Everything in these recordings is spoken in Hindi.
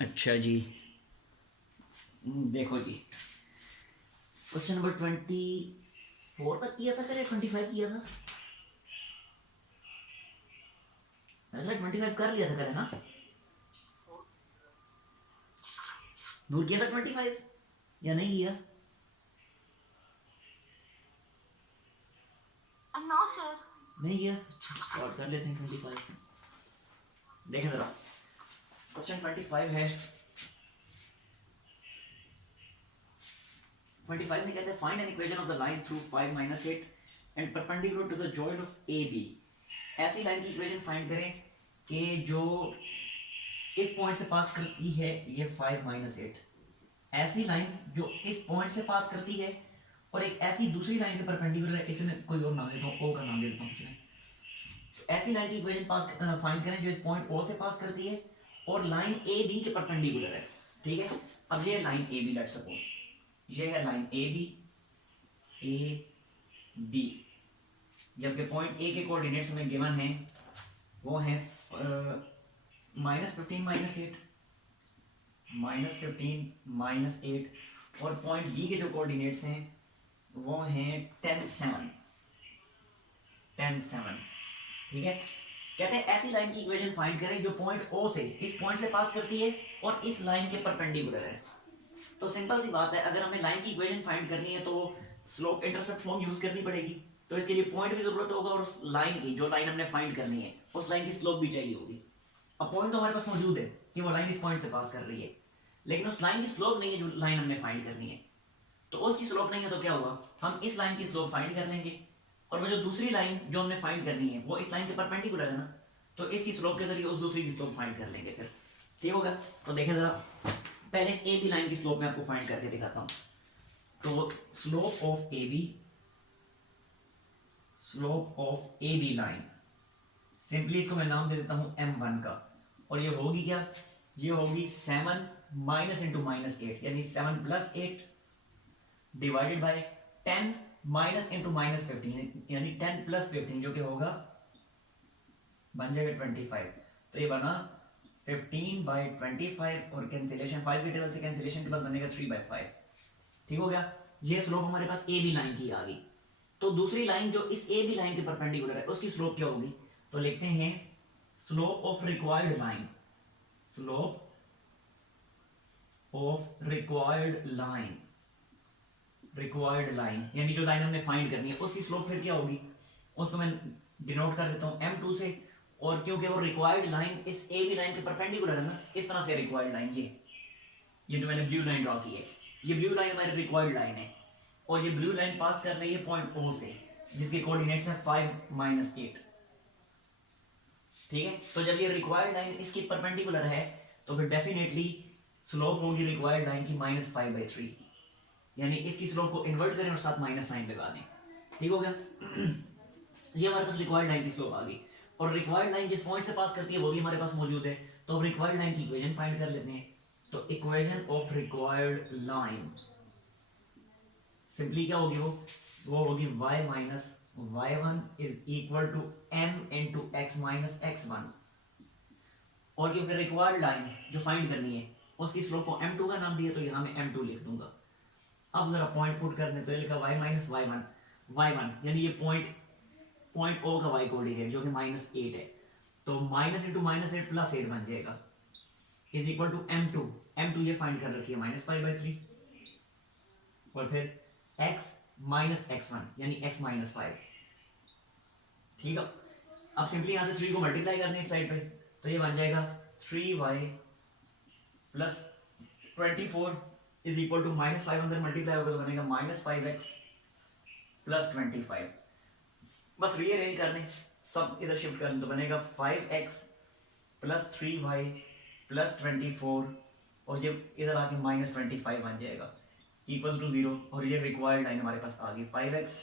अच्छा जी, देखो जी, क्वेश्चन नंबर 24 तक किया था, करे 25 किया था। मैंने 25 कर लिया था, करे ना। नूर किया था 25 या नहीं किया? No sir. नहीं किया। अच्छा, स्टार्ट कर लेते हैं 25। देखें जरा, क्वेश्चन 25 है। 25 में कहते हैं find an equation of the line through 5 minus 8 and perpendicular to the joint of A B. ऐसी लाइन की इक्वेशन फाइंड करें कि जो इस पॉइंट से पास करती है, ये 5 माइनस 8। ऐसी लाइन जो इस पॉइंट से पास करती है और एक ऐसी दूसरी लाइन के परपेंडिकुलर है, इसमें कोई और नाम देता हूँ, ओ का नाम देता हूँ कुछ नहीं। तो ऐसी लाइन की इक्वेशन पास फाइंड करें जो इस पॉइंट ओ से पास करती है और लाइन ए बी के परपेंडिकुलर है। ठीक है, अब ये line A B, let suppose ये है लाइन ए बी, जबकि पॉइंट ए के कोऑर्डिनेट्स में गिवन है, वो है -15 -8, -15 -8, और पॉइंट बी के जो कोऑर्डिनेट्स हैं वो हैं 10 7, 10 7। ठीक है, कहते हैं ऐसी लाइन की इक्वेशन फाइंड करें जो पॉइंट ओ से इस पॉइंट से पास करती है और इस लाइन के परपेंडिकुलर है। तो सिंपल सी बात है, अगर हमें लाइन की इक्वेशन फाइंड करनी है तो स्लोप इंटरसेप्ट फॉर्म यूज करनी पड़ेगी। तो इसके लिए पॉइंट भी जरूरत होगा और उस लाइन की, जो लाइन हमने फाइंड करनी है, उस लाइन की स्लोप भी चाहिए होगी। अब पॉइंट तो हमारे पास मौजूद है कि वो लाइन इस पॉइंट से पास कर रही है, लेकिन उस लाइन की स्लोप नहीं है जो लाइन हमने फाइंड करनी है। तो उसकी स्लोप नहीं है तो क्या होगा, हम इस लाइन की स्लोप फाइंड कर लेंगे और वो जो दूसरी लाइन जो हमने फाइंड करनी है वो इस लाइन के परपेंडिकुलर है ना, तो इसकी स्लोप के जरिए उस दूसरी की स्लोप फाइंड कर लेंगे फिर। ठीक होगा, तो देखें जरा, पहले इस ए बी लाइन की स्लोप मैं आपको फाइंड करके दिखाता हूँ। तो slope of A B, slope of A B line, simply इसको मैं नाम दे देता हूँ m1 का, और ये होगी क्या, ये होगी 7 माइनस इंटू -8, यानी 7 + 8 डिवाइडेड बाय 10 माइनस इंटू -15, यानी 10 + 15, जो कि होगा, बन जाएगा 25। तो ये बना 15/25, और कैंसिलेशन 5 के टेबल से कैंसिलेशन के बाद बनेगा 3/5। ठीक हो गया, ये स्लोप हमारे पास ए बी लाइन की आ गई। तो दूसरी लाइन जो इस ए बी लाइन के परपेंडिकुलर है उसकी स्लोप क्या होगी, तो लिखते हैं slope of required line, slope of required line, required line यानी जो लाइन हमने फाइंड करनी है उसकी स्लोप फिर क्या होगी, उसको मैं डिनोट कर देता हूँ m2 से। और क्योंकि वो रिक्वायर्ड लाइन इस ए बी लाइन के परपेंडिकुलर है ना, इस तरह से रिक्वायर्ड लाइन, ये जो मैंने ब्लू लाइन ड्रॉ की है, ये ब्लू लाइन हमारी रिक्वायर्ड लाइन है, और ये ब्लू लाइन पास कर रही है पॉइंट ओ से, जिसके कोऑर्डिनेट्स हैं 5 माइनस 8। ठीक है, तो जब ये रिक्वायर्ड लाइन इसकी परपेंडिकुलर है तो फिर डेफिनेटली स्लोप होगी रिक्वायर्ड लाइन की -5/3, यानी इसकी स्लोप को इन्वर्ट करें और साथ माइनस साइन लगा दें। ठीक हो गया, ये हमारे पास रिक्वायर्ड लाइन की स्लोप आ गई, और रिक्वायर्ड लाइन जिस पॉइंट से पास करती है वो भी हमारे पास मौजूद है। तो अब रिक्वायर्ड लाइन की इक्वेशन फाइंड कर लेते हैं। तो equation of required line simply क्या होगी, वो होगी y minus y1 is equal to m into x minus x1। और क्योंकि रिक्वायर्ड लाइन जो फाइंड करनी है उसकी स्लोप को m2 का नाम दिया, तो यहां मैं m2 लिख दूंगा। अब जरा पॉइंट पुट करने, तो ये लिखा y माइनस y1, y1 यानी ये पॉइंट ओ का y कोऑर्डिनेट जो कि -8 है, तो माइनस इंटू -8 + 8 बन जाएगा, is equal to m2। m2 ये फाइंड कर रखी है -5/3, और फिर x माइनस x1 यानी x माइनस 5। ठीक है, अब सिंपली यहां से 3 को मल्टीप्लाई करने इस साइड पे, तो ये बन जाएगा 3y + 24 इज इक्वल टू -5, अंदर मल्टीप्लाई होगा तो बनेगा -5x + 25। बस रीअरेंज करने, सब इधर शिफ्ट करने, तो बनेगा 5x + 3y + 24, और ये इधर आके -25 बन जाएगा इक्वल्स टू 0। और ये रिक्वायर्ड लाइन हमारे पास आ गई 5x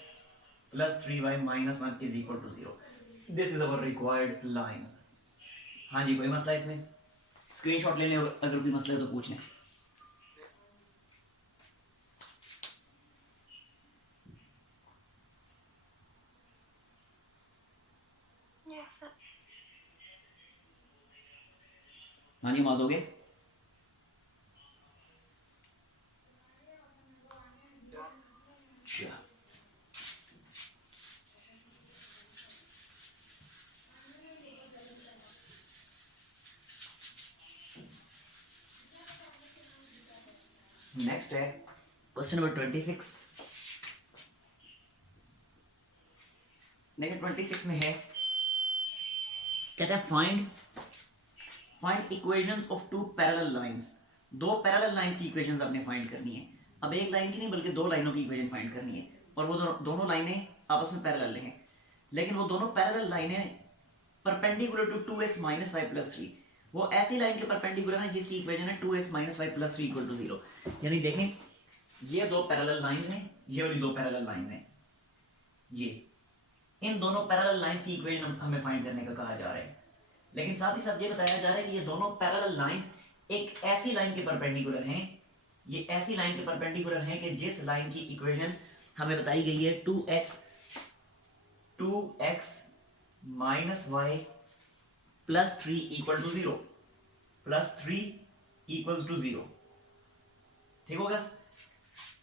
+ 3y - 1 is equal to 0। This is our required line. हाँ जी, कोई मसला इसमें, स्क्रीनशॉट ले लें और अगर कोई मसला है तो पूछ लें। Yes sir. हाँ जी, मार दोगे? नेक्स्ट है क्वेश्चन नंबर 26। देखिए 26 में है, कहता है find equations of two parallel lines. दो पैरेलल लाइंस की इक्वेशंस आपने फाइंड करनी है। अब एक लाइन की नहीं बल्कि दो लाइनों की इक्वेशन फाइंड करनी है, और वो दोनों लाइनें आपस में पैरेलल हैं, लेकिन वो दोनों पैरेलल लाइनें perpendicular to 2x minus y plus 3। वो ऐसी लाइन के परपेंडिकुलर है जिसकी इक्वेशन है 2x minus y plus 3 equal to 0। यानी देखें, ये दो पैरेलल लाइंस हैं, ये वाली दो पैरेलल लाइंस हैं, ये इन दोनों पैरेलल लाइंस की इक्वेशन हमें फाइंड करने का कहा जा रहा है। लेकिन साथ ही साथ ये बताया जा रहा है कि ये दोनों पैरेलल लाइंस एक ऐसी लाइन के परपेंडिकुलर हैं, ये ऐसी लाइन के परपेंडिकुलर हैं कि जिस लाइन की इक्वेशन हमें बताई गई है 2x minus y plus 3 equal to 0, plus 3 equals to 0। ठीक होगा।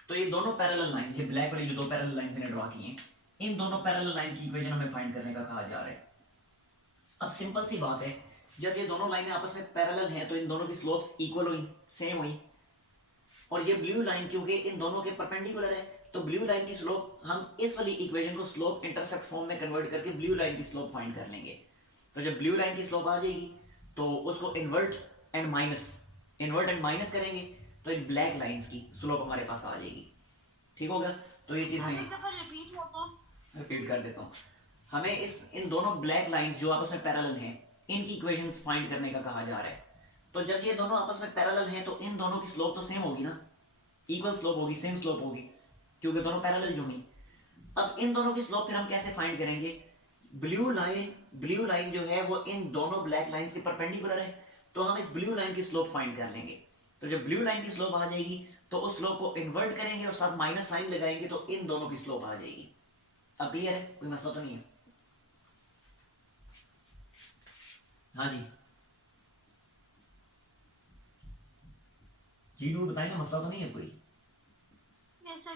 तो ये दोनों पैरेलल लाइंस, ये ब्लैक वाली जो दो पैरेलल लाइंस मैंने ड्रॉ की हैं, इन दोनों पैरेलल लाइंस की इक्वेशन हमें फाइंड करने का कहा जा रहा है। अब सिंपल सी बात है, जब ये दोनों लाइनें आपस में पैरेलल हैं तो इन दोनों की स्लोप्स इक्वल हुई, सेम हुई। और ये ब्लू लाइन क्योंकि इन दोनों के परपेंडिकुलर है, तो ब्लू लाइन की स्लोप हम इस वाली इक्वेशन को स्लोप इंटरसेप्ट फॉर्म में कन्वर्ट करके ब्लू लाइन की स्लोप फाइंड कर लेंगे। तो जब ब्लू लाइन की स्लोप आ जाएगी तो उसको इन्वर्ट एंड माइनस करेंगे तो एक ब्लैक लाइंस की स्लोप हमारे पास आ जाएगी। ठीक होगा। तो ये चीज मैं रिपीट कर देता हूँ। हमें इन दोनों ब्लैक लाइंस जो आपस में पैरेलल हैं, इनकी इक्वेशंस फाइंड करने का कहा जा रहा है। तो जब ये दोनों आपस में पैरेलल हैं तो इन दोनों की स्लोप तो सेम होगी ना, इक्वल स्लोप होगी, सेम स्लोप होगी, क्योंकि दोनों पैरेलल जो हुई। अब इन दोनों की स्लोप फिर हम कैसे फाइंड करेंगे? ब्लू लाइन जो है वो इन दोनों ब्लैक लाइंस के परपेंडिकुलर है, तो हम इस ब्लू लाइन की स्लोप फाइंड कर लेंगे। तो जब ब्लू लाइन की स्लोप आ जाएगी तो उस स्लोप को इन्वर्ट करेंगे और साथ माइनस साइन लगाएंगे तो इन दोनों की स्लोप आ जाएगी। अब क्लियर है? कोई मसला तो नहीं है? हाँ जी नूर बताइए ना, मसला तो नहीं है कोई? yes,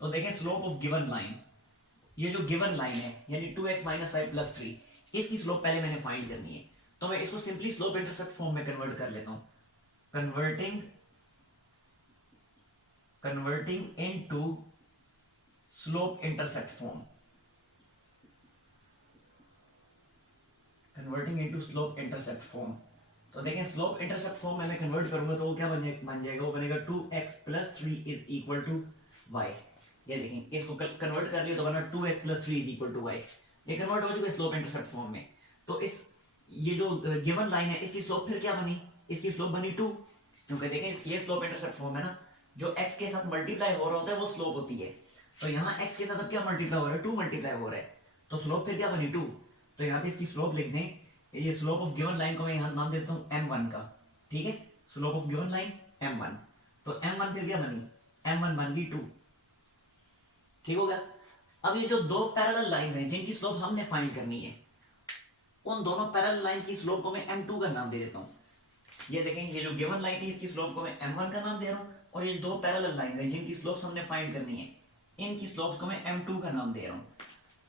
तो देखें स्लोप ऑफ गिवन लाइन, ये जो गिवन लाइन है यानी 2x माइनस वाई प्लस 3, इसकी स्लोप पहले मैंने फाइंड करनी है। तो मैं इसको सिंपली स्लोप इंटरसेप्ट फॉर्म में कन्वर्ट कर लेता हूं, converting into slope intercept form, तो देखें स्लोप इंटरसेप्ट फॉर्म में मैं कन्वर्ट करूंगा तो वो क्या बन जाएगा? वो बनेगा 2x plus 3 is equal to y. ये देखें, इसको कन्वर्ट कर लिया तो बना 2x plus 3 is equal to y. ये कन्वर्ट हो चुका स्लोप इंटरसेप्ट फॉर्म में। तो ये जो गिवन लाइन है इसकी स्लोप फिर क्या बनी? इसकी स्लोप बनी 2, क्योंकि देखें ये स्लोप इंटरसेप्ट फॉर्म है ना, जो x के साथ मल्टीप्लाई हो रहा होता है वो स्लोप होती है। तो यहाँ x के साथ अब क्या मल्टीप्लाई हो रहा है? 2 मल्टीप्लाई हो रहा है, तो स्लोप फिर क्या बनी? 2। तो यहाँ पे इसकी स्लोप लिख दें, ये स्लोप ऑफ गिवन लाइन को मैं यहाँ नाम देता हूँ m1 का। ठीक है, slope of given line m1। तो m1 फिर क्या बनी? m1 बन गई 2। ठीक होगा। अब ये जो दो पैरेलल लाइंस हैं जिनकी स्लोप हमने फाइंड करनी है, उन दोनों पैरेलल लाइंस की स्लोप को मैं m2 का नाम दे देता हूँ। ये देखें, ये जो गिवन लाइन थी इसकी स्लोप को मैं m1 का नाम दे रहा हूँ, और ये दो पैरेलल लाइंस हैं जिनकी स्लोप्स हमने फाइंड करनी है, इनकी स्लोप्स को मैं m2 का नाम दे रहा हूँ।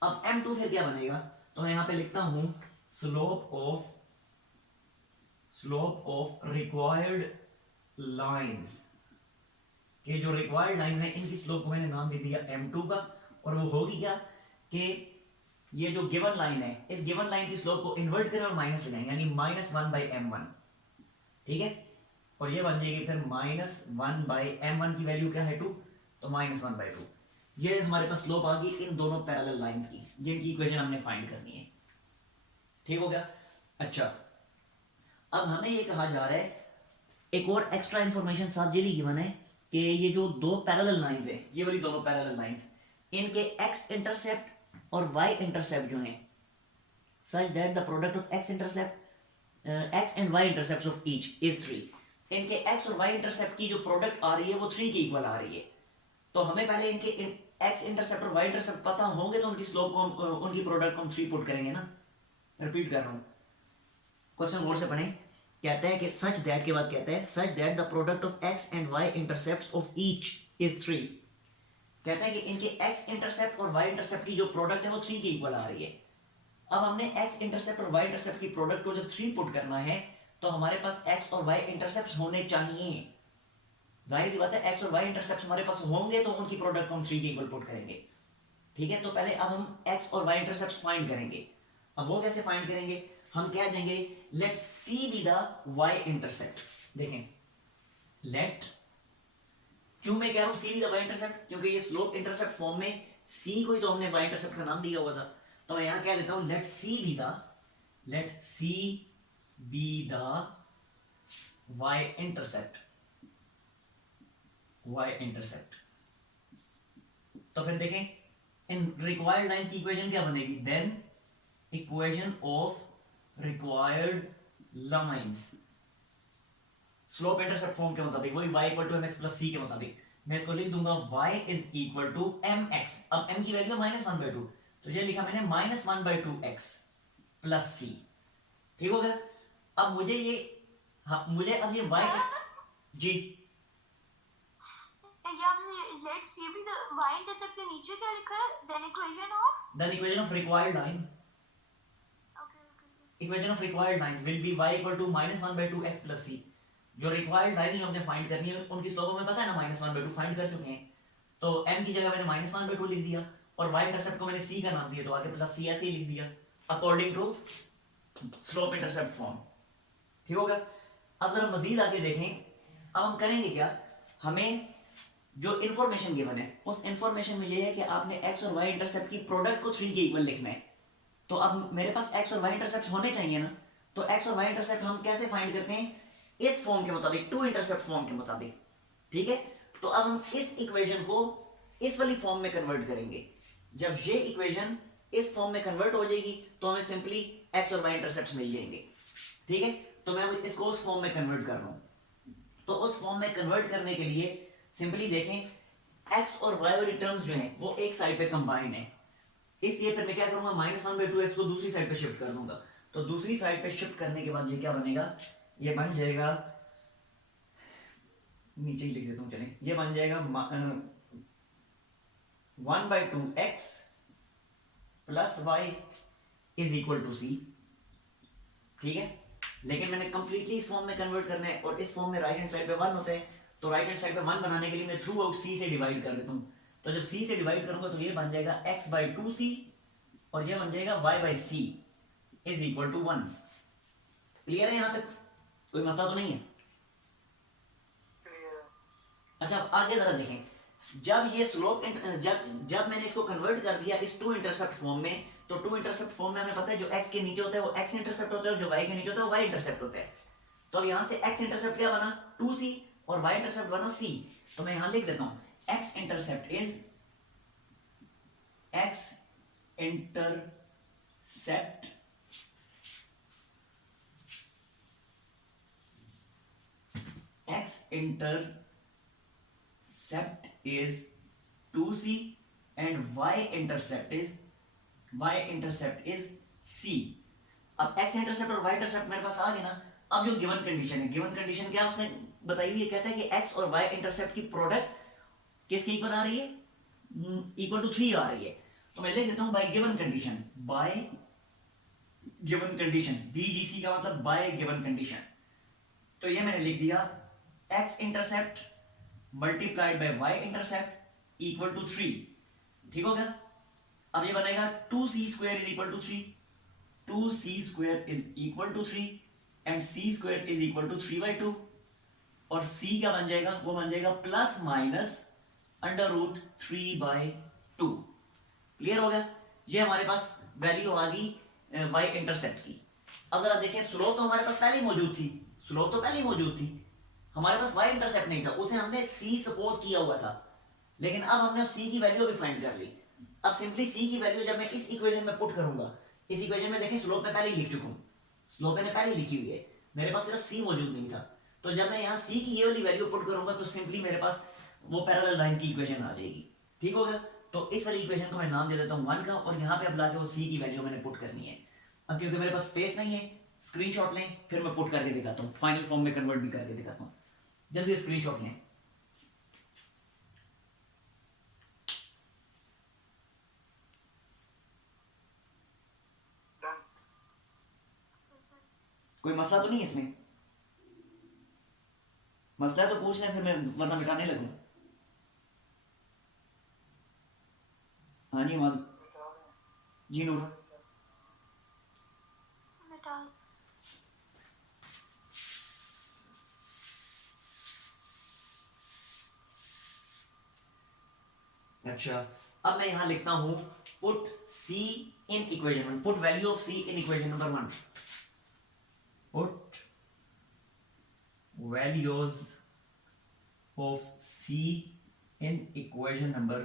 अब m2 फिर क्या बनेगा? तो मैं यहाँ पे लिखता हूँ स्लोप ऑफ रिक्वायर्ड लाइंस, कि जो रिक्वायर्ड लाइंस हैं इनकी स्लोप को मैंने नाम दे दिया m2 का। और वो होगी क्या कि ये जो गिवन लाइन है, इस गिवन लाइन की स्लोप को इन्वर्ट करें और माइनस लगाएं, यानी -1/m1। ठीक है, और ये बन जाएगी फिर -1/m1 की वैल्यू क्या है? 2, तो -1/2। ये हमारे पास स्लोप आ गई इन दोनों पैरेलल लाइंस की जिनकी इक्वेशन हमने फाइंड करनी है। ठीक हो गया। अच्छा, अब हमें ये कहा जा रहा है, एक और एक्स्ट्रा इंफॉर्मेशन साथ ये भी गिवन है कि ये जो दो पैरेलल लाइंस है, ये वाली दोनों पैरेलल लाइंस, इनके x इंटरसेप्ट और y इंटरसेप्ट जो हैं, such that the product of x and y intercepts of each is 3। इनके x और y इंटरसेप्ट की जो प्रोडक्ट आ रही है वो 3 के इक्वल आ रही है। तो हमें पहले इनके x इंटरसेप्ट और y इंटरसेप्ट पता होंगे तो उनकी स्लोप को, उनकी प्रोडक्ट को हम 3 पुट करेंगे ना। रिपीट कर रहा हूं, क्वेश्चन गौर से पढ़ें। कहता है कि सच दैट के बाद कहता है such that the product of x and y intercepts of each is 3। कहता है कि इनके x इंटरसेप्ट और y इंटरसेप्ट की जो प्रोडक्ट है वो 3 के इक्वल आ रही है। अब हमने x इंटरसेप्ट और y इंटरसेप्ट की प्रोडक्ट को जब 3 पुट करना है तो हमारे पास x और y इंटरसेप्ट होने चाहिए। जाहिर सी बात है एक्स और वाई इंटरसेप्ट हमारे पास होंगे तो उनकी प्रोडक्ट को हम 3 के इक्वल पुट करेंगे। ठीक है, तो पहले अब हम एक्स और वाई इंटरसेप्ट फाइंड करेंगे। अब वो कैसे फाइंड करेंगे, हम कह देंगे let C be the Y intercept. देखें, लेट, क्यों मैं कह रहा हूं C be the Y intercept, क्योंकि ये स्लोप इंटरसेप्ट फॉर्म में सी को ही तो हमने वाई इंटरसेप्ट का नाम दिया हुआ था। तो मैं यहां कह देता हूं let C be the Y intercept, तो फिर देखें इन रिक्वायर्ड लाइंस की इक्वेशन क्या बनेगी, then equation of required lines slope intercept form के मुताबिक वही y equal to M X plus C के मुताबिक मैं इसको लिख दूंगा y is equal to M X. अब m की वैल्यू -1/2, तो ये लिखा मैंने -1/2 x प्लस सी। ठीक हो गया। अब मुझे ये, हाँ मुझे अब ये y, जी ये आपने लेट सी भी द वाई इंटरसेप्ट के नीचे क्या लिखा है, then equation of required line, equation of required lines will be y equal to -1/2 x plus C. जो रिक्वायर्ड लाइंस जो हमने फाइंड करनी है उनकी स्लोप हमें पता है ना, -1/2 फाइंड कर चुके हैं, तो m की जगह मैंने -1/2 लिख दिया और y इंटरसेप्ट को मैंने c का नाम दिया तो आगे प्लस सी ऐसे ही लिख दिया according to slope intercept form. ठीक होगा। अब जरा मजीद आगे देखें, अब हम करेंगे क्या, हमें जो इन्फॉर्मेशन गिवन है उस इन्फॉर्मेशन में ये है कि आपने एक्स और वाई इंटरसेप्ट की प्रोडक्ट को 3 के इक्वल लिखना है। तो अब मेरे पास एक्स और वाई इंटरसेप्ट होने चाहिए ना, तो एक्स और वाई इंटरसेप्ट हम कैसे फाइंड करते हैं, इस फॉर्म के मुताबिक, टू इंटरसेप्ट फॉर्म के मुताबिक। ठीक है, तो अब हम इस इक्वेशन को इस वाली फॉर्म में कन्वर्ट करेंगे। जब ये इक्वेशन इस फॉर्म में कन्वर्ट हो जाएगी तो हमें सिंपली एक्स और वाई इंटरसेप्ट मिल जाएंगे। ठीक है, तो मैं इसको उस फॉर्म में कन्वर्ट कर रहा हूं। तो उस फॉर्म में कन्वर्ट करने के लिए सिंपली देखें एक्स और वाई वाली टर्म्स जो हैं वो एक साइड पे कंबाइंड है, इसलिए फिर मैं क्या करूंगा, -1/2 x को दूसरी साइड पे शिफ्ट कर दूंगा। तो दूसरी साइड पे शिफ्ट करने के बाद ये क्या बनेगा, ये बन जाएगा, नीचे ही लिख देता हूं चलें, ये बन जाएगा 1/2 x plus Y is equal to C. ठीक है, लेकिन मैंने कंप्लीटली इस फॉर्म में कन्वर्ट करना है और इस फॉर्म में राइट हैंड साइड पे 1 होता है, तो राइट हैंड साइड पे 1 बनाने के लिए मैं थ्रू आउट सी से डिवाइड कर देता हूं। तो जब c से डिवाइड करूंगा तो ये बन जाएगा x/2c और ये बन जाएगा y/c is equal to 1। Clear है, यहां तक कोई मसला तो नहीं है। अच्छा अब आगे जरा देखें, जब ये स्लोप जब मैंने इसको कन्वर्ट कर दिया इस टू इंटरसेप्ट फॉर्म में, तो टू इंटरसेप्ट फॉर्म में हमें पता है जो x के नीचे होता है वो x इंटरसेप्ट होता है और जो y के नीचे होता है वो y इंटरसेप्ट होता है। तो अब यहां से x इंटरसेप्ट क्या बना 2c और y इंटरसेप्ट बना c। तो मैं यहां लिख देता हूं x intercept is x intercept is 2c and y intercept is c। अब x इंटरसेप्ट और y इंटरसेप्ट मेरे पास आ गए ना। अब जो गिवन कंडीशन है, गिवन कंडीशन क्या उसने बताई हुई है, कहता है कि x और y इंटरसेप्ट की प्रोडक्ट किसके इक्वल आ रही है, इक्वल टू 3 आ रही है। तो मैं लिख देता हूं बाय गिवन कंडीशन, BGC का मतलब बाय गिवन कंडीशन। तो ये मैंने लिख दिया x intercept multiplied by y intercept equal to 3। ठीक हो गया। अब ये बनेगा 2c² is equal to 3, 2c² is equal to 3 and c² is equal to 3/2 और c क्या बन जाएगा, वो बन जाएगा प्लस माइनस √3/2। क्लियर हो गया। ये हमारे पास वैल्यू आ गई y इंटरसेप्ट की। अब जरा देखें, स्लोप तो हमारे पास पहले ही मौजूद थी, हमारे पास y इंटरसेप्ट नहीं था, उसे हमने c सपोज किया हुआ था, लेकिन अब हमने c की वैल्यू भी फाइंड कर ली। अब सिंपली c की वैल्यू जब मैं इस इक्वेशन में पुट करूंगा, इस इक्वेशन में देखें स्लोप में पहले ही लिख चुका हूं, स्लोप मैंने पहले लिखी हुई है, मेरे पास सिर्फ c मौजूद नहीं था। तो जब मैं यहाँ c की ये वाली वैल्यू पुट करूंगा तो सिंपली मेरे पास वो पैरेलल लाइन की इक्वेशन आ जाएगी। ठीक हो गया। तो इस वाली इक्वेशन को मैं नाम दे देता हूँ 1 का और यहाँ पे अब लाके वो c की वैल्यू मैंने पुट करनी है। अब क्योंकि मेरे पास स्पेस नहीं है, स्क्रीनशॉट लें फिर मैं पुट करके दिखाता हूँ, फाइनल फॉर्म में कन्वर्ट भी करके दिखाता हूँ। जल्दी स्क्रीनशॉट लें। कोई मसला तो नहीं इसमें, मसला तो पूछ लें फिर मैं वरना मिटाने लगूँ। हाँ जी मान जी नूर। मिटा अच्छा अब मैं यहाँ लिखता हूँ put c in equation one, put value of c in equation number one, put values of c in equation number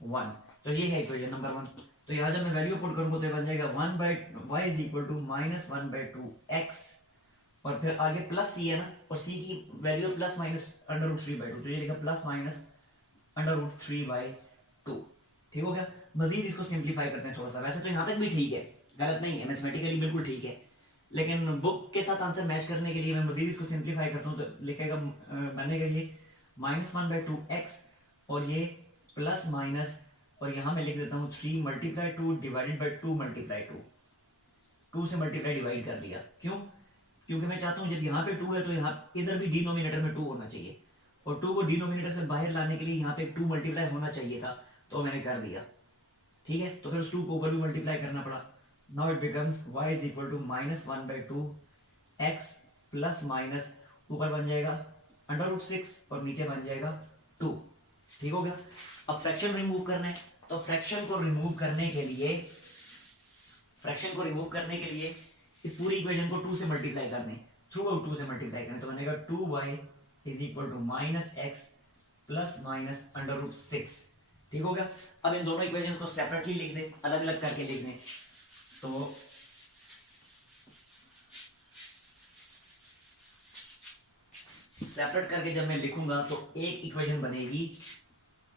one. तो ये है इक्वेशन नंबर वन। तो यहाँ जब मैं वैल्यू पुट करूंगा तो ये बन जाएगा one by y is equal to minus one by two x, और फिर आगे प्लस सी है ना, और सी की value plus minus under root three by two, तो ये लिखा plus minus under root three by two. ठीक हो गया। मजीद इसको सिंप्लीफाई करते हैं थोड़ा सा। वैसे तो यहाँ तक भी ठीक है, गलत नहीं है, मैथमेटिकली बिल्कुल ठीक है, लेकिन बुक के साथ आंसर मैच करने के लिए मैं मजीद इसको सिंप्लीफाई करता हूँ तो लिखेगा बनेगा ये minus one by two x और ये प्लस माइनस, और यहाँ मैं लिख देता हूँ three multiply two divided by two multiply two, two से मल्टीप्लाई डिवाइड कर लिया। क्यों? क्योंकि मैं चाहता हूँ जब यहाँ पे टू है तो यहाँ इधर भी डिनोमिनेटर में टू होना चाहिए, और टू को डिनोमिनेटर से बाहर लाने के लिए यहाँ पे टू मल्टीप्लाई होना चाहिए था, तो मैंने कर दिया। ठीक है, तो फिर उस टू को ऊपर भी मल्टीप्लाई करना पड़ा। Now it becomes y is equal to minus one by two x plus minus ऊपर बन जाएगा अंडर रूट सिक्स और नीचे बन जाएगा टू। ठीक हो गया। अब फ्रैक्शन रिमूव करना है, तो फ्रैक्शन को रिमूव करने के लिए इस पूरी इक्वेशन को टू से मल्टीप्लाई करने, थ्रू आउट टू से मल्टीप्लाई करने, तो बनेगा two y is equal to minus x plus minus under root six. ठीक हो गया। अब इन दोनों इक्वेशंस को सेपरेटली लिख दे, अलग अलग करके लिख दें, तो सेपरेट करके जब मैं लिखूंगा तो एक इक्वेशन बनेगी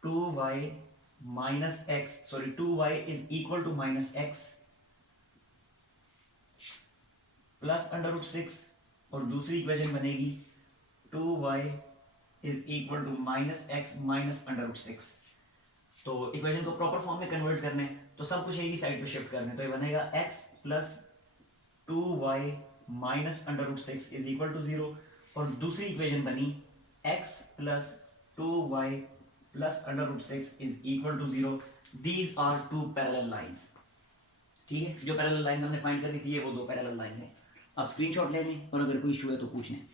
two y minus x, sorry two y is equal to minus x plus under root six, और दूसरी इक्वेशन बनेगी two y is equal to minus x minus under root six. तो इक्वेशन को प्रॉपर फॉर्म में कन्वर्ट करने, तो सब कुछ एक ही साइड पे शिफ्ट करने, तो ये बनेगा x plus two y minus under root six is equal to zero, और दूसरी इक्वेशन बनी x plus two y plus under root six is equal to zero. These are two parallel lines. ठीक है, जो पैरेलल लाइंस हमने फाइंड करनी थी वो दो पैरेलल लाइन है। आप स्क्रीनशॉट ले लें और अगर कोई इशू है तो पूछ लें।